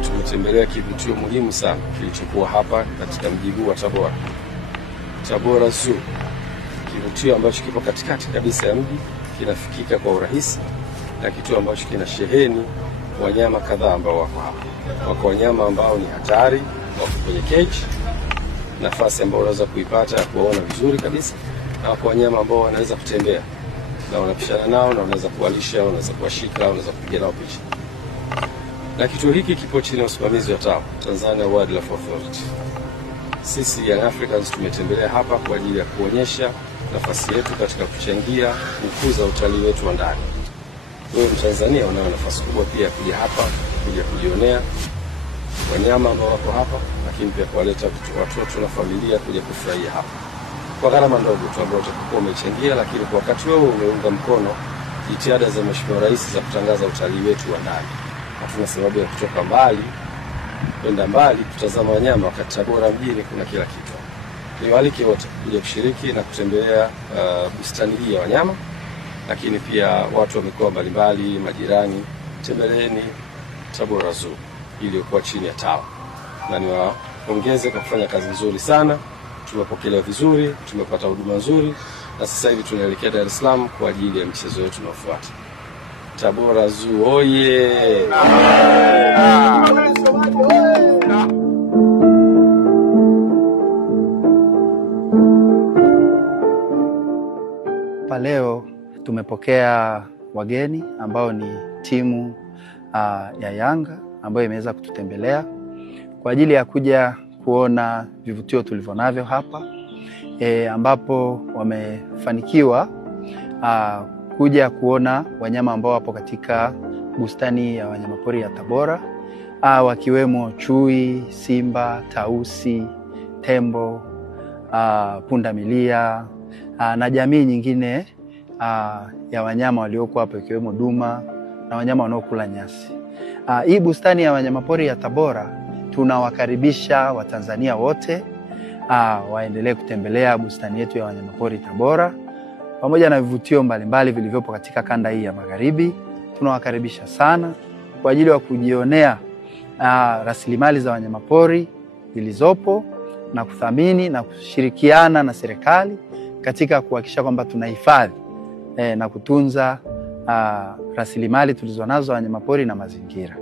leo tumetembelea kivutio muhimu sana kilichokuwa hapa katika mji huu wa Tabora. Tabora Zoo. Kivutio ambacho kipo katikati kabisa ya mji, kinafikika kwa urahisi, na kituo ambacho kina sheheni wanyama kadhaa ambao wako hapa. Wako wanyama ambao ni hatari, wako kwenye cage, nafasi ambayo unaweza kuipata ya kuwaona vizuri kabisa, na wako wanyama ambao wanaweza kutembea na unapishana nao na unaweza kuwalisha, unaweza kuwashika, unaweza kupiga nao picha. Na kituo hiki kipo chini ya usimamizi wa TAWA, Tanzania Wildlife Authority. Sisi Young Africans tumetembelea hapa kwa ajili ya kuonyesha nafasi yetu katika kuchangia kukuza utalii wetu wa ndani. Wewe Mtanzania unayo nafasi kubwa pia ya kuja hapa, kuja kujionea wanyama ambao wako hapa, lakini pia kuwaleta watoto na familia kuja kufurahia hapa. Kwa gharama ndogo tu ambayo utakuwa umechangia, lakini kwa wakati wewe umeunga mkono jitihada za Mheshimiwa Rais za kutangaza utalii wetu wa ndani. Hatuna sababu ya kutoka mbali kwenda mbali kutazama wanyama, wakati Tabora mjini kuna kila kitu. Niwaalike wote kuja kushiriki na kutembelea bustani hii ya wanyama, lakini pia watu wa mikoa mbalimbali, majirani, tembeleeni Tabora Zoo iliyokuwa chini ya TAWA. Na niwapongeze kwa kufanya kazi nzuri sana. Tumepokelewa vizuri, tumepata huduma nzuri, na sasa hivi tunaelekea Dar es Salaam kwa ajili ya michezo yetu inayofuata. Tabora Zoo oye! Leo tumepokea wageni ambao ni timu ya Yanga ambayo imeweza kututembelea kwa ajili ya kuja kuona vivutio tulivyonavyo hapa, ambapo wamefanikiwa kuja kuona wanyama ambao wapo katika bustani ya wanyamapori ya Tabora, wakiwemo chui, simba, tausi, tembo, pundamilia na jamii nyingine ya wanyama walioko hapo, ikiwemo duma na wanyama wanaokula nyasi. Hii bustani ya wanyamapori ya Tabora, tunawakaribisha Watanzania wote waendelee kutembelea bustani yetu ya wanyamapori Tabora pamoja na vivutio mbalimbali vilivyopo katika kanda hii ya Magharibi. Tunawakaribisha sana kwa ajili ya kujionea rasilimali za wanyamapori zilizopo na kuthamini na kushirikiana na serikali katika kuhakikisha kwamba tunahifadhi na kutunza rasilimali tulizonazo wanyamapori na mazingira.